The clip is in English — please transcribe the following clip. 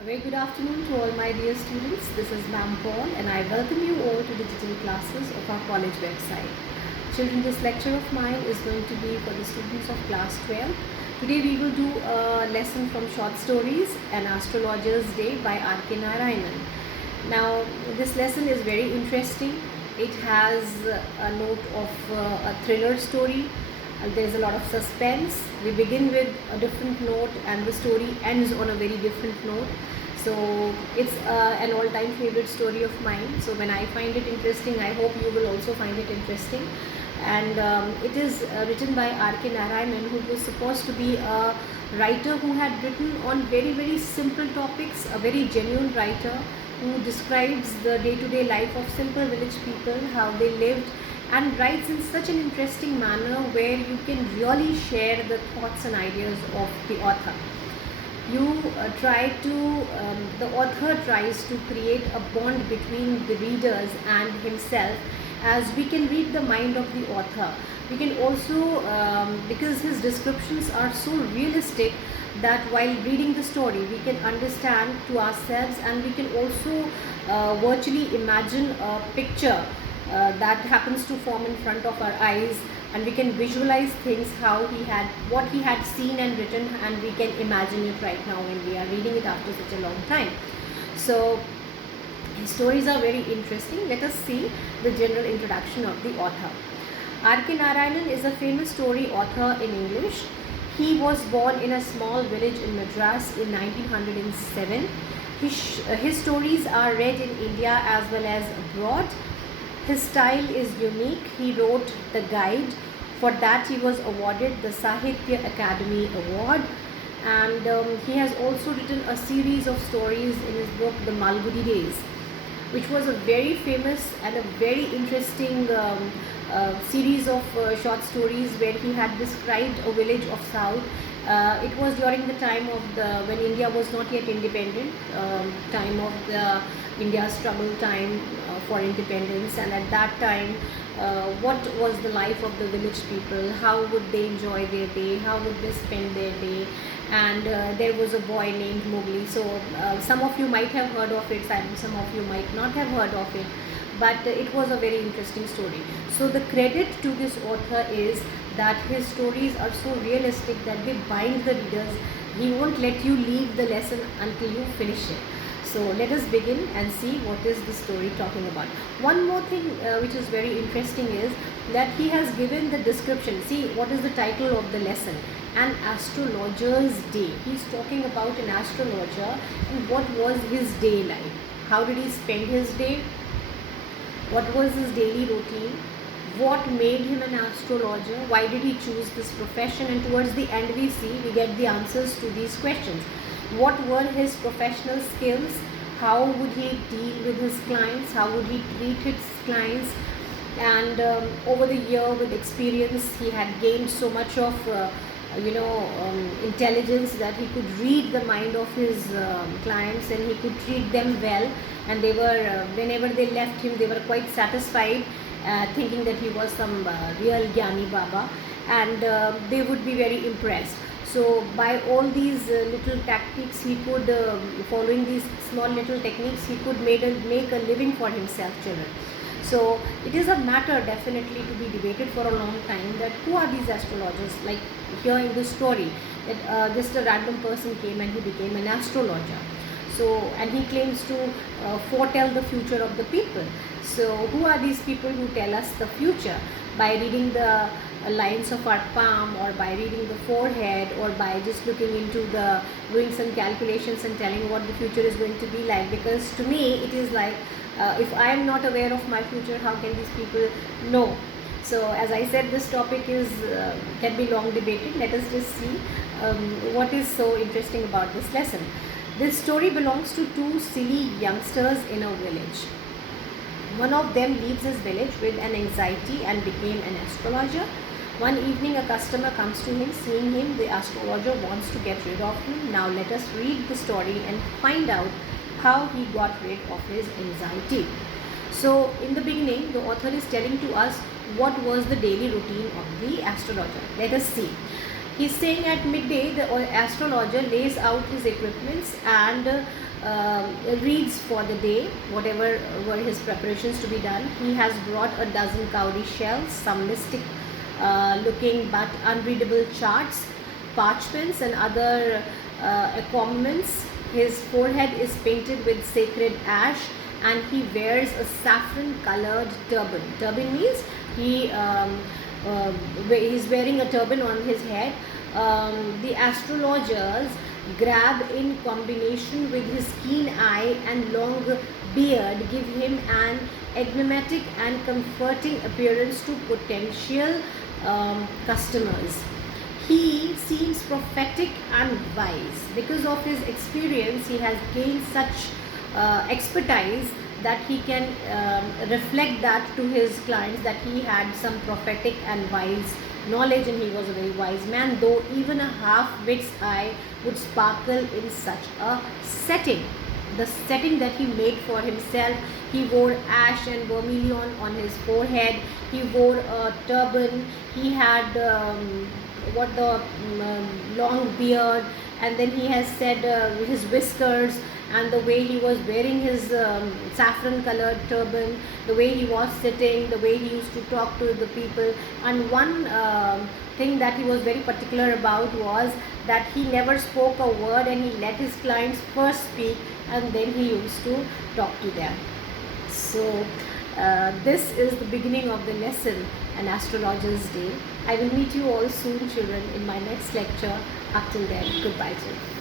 A very good afternoon to all my dear students. This is Ma'am Paul and I welcome you all to digital classes of our college website. Children, this lecture of mine is going to be for the students of class 12. Today we will do a lesson from Short Stories, An Astrologer's Day by R.K. Narayanan. Now this lesson is very interesting. It has a note of a thriller story. There's a lot of suspense. We begin with a different note and the story ends on a very different note. So it's an all-time favorite story of mine. So when I find it interesting, I hope you will also find it interesting. And it is written by R.K. Narayanan, who was supposed to be a writer who had written on very simple topics, a very genuine writer who describes the day-to-day life of simple village people, how they lived, and writes in such an interesting manner where you can really share the thoughts and ideas of the author. The author tries to create a bond between the readers and himself, as we can read the mind of the author. We can also, because his descriptions are so realistic, that while reading the story we can understand to ourselves, and we can also virtually imagine a picture that happens to form in front of our eyes, and we can visualize things what he had seen and written, and we can imagine it right now when we are reading it after such a long time. So his stories are very interesting. Let us see the general introduction of the author. R.K. Narayanan is a famous story author in English. He was born in a small village in Madras in 1907. His stories are read in India as well as abroad. His style is unique. He wrote The Guide. For that he was awarded the Sahitya Academy Award. And he has also written a series of stories in his book The Malgudi Days, which was a very famous and a very interesting series of short stories where he had described a village of South. It was during the time of when India was not yet independent, time of the India's struggle time for independence, and at that time what was the life of the village people, how would they enjoy their day, how would they spend their day. And there was a boy named Mowgli. So some of you might have heard of it, some of you might not have heard of it, but it was a very interesting story. So the credit to this author is that his stories are so realistic that they bind the readers. He won't let you leave the lesson until you finish it. So let us begin and see what is the story talking about. One more thing which is very interesting is that he has given the description. See, what is the title of the lesson? An Astrologer's Day. He's talking about an astrologer and what was his day like. How did he spend his day? What was his daily routine? What made him an astrologer? Why did he choose this profession? And towards the end we get the answers to these questions. What were his professional skills? How would he deal with his clients? How would he treat his clients? And over the year, with experience, he had gained so much of intelligence that he could read the mind of his clients, and he could treat them well. And they were, whenever they left him, they were quite satisfied, thinking that he was some real Gyani Baba, and they would be very impressed. So by all these little tactics, he could, following these small little techniques, he could make a living for himself, children. So it is a matter definitely to be debated for a long time, that who are these astrologers. Like here in this story, that just a random person came and he became an astrologer. So, and he claims to foretell the future of the people. So who are these people who tell us the future? By reading the lines of our palm, or by reading the forehead, or by just looking into doing some calculations and telling what the future is going to be like. Because to me it is like, if I am not aware of my future, how can these people know? So as I said, this topic is can be long debated. Let us just see what is so interesting about this lesson. This story belongs to two silly youngsters in a village. One of them leaves his village with an anxiety and became an astrologer. One evening a customer comes to him. Seeing him, the astrologer wants to get rid of him. Now let us read the story and find out how he got rid of his anxiety. So in the beginning, the author is telling to us what was the daily routine of the astrologer. Let us see. He's saying at midday the astrologer lays out his equipments and reads for the day, whatever were his preparations to be done. He has brought a dozen cowrie shells, some mystic looking but unreadable charts, parchments, and other accoutrements. His forehead is painted with sacred ash, and he wears a saffron colored turban. Turban means he's wearing a turban on his head. The astrologers grab, in combination with his keen eye and long beard, give him an enigmatic and comforting appearance to potential customers. He seems prophetic and wise. Because of his experience, he has gained such expertise that he can reflect that to his clients, that he had some prophetic and wise knowledge, and he was a very wise man, though even a half-wit's eye would sparkle in such a setting. The setting that he made for himself, he wore ash and vermilion on his forehead, he wore a turban, he had long beard, and then he has said his whiskers, and the way he was wearing his saffron colored turban, the way he was sitting, the way he used to talk to the people. And one thing that he was very particular about was that he never spoke a word, and he let his clients first speak and then he used to talk to them. So this is the beginning of the lesson, An Astrologer's Day. I will meet you all soon, children, in my next lecture. Up till then, goodbye, children.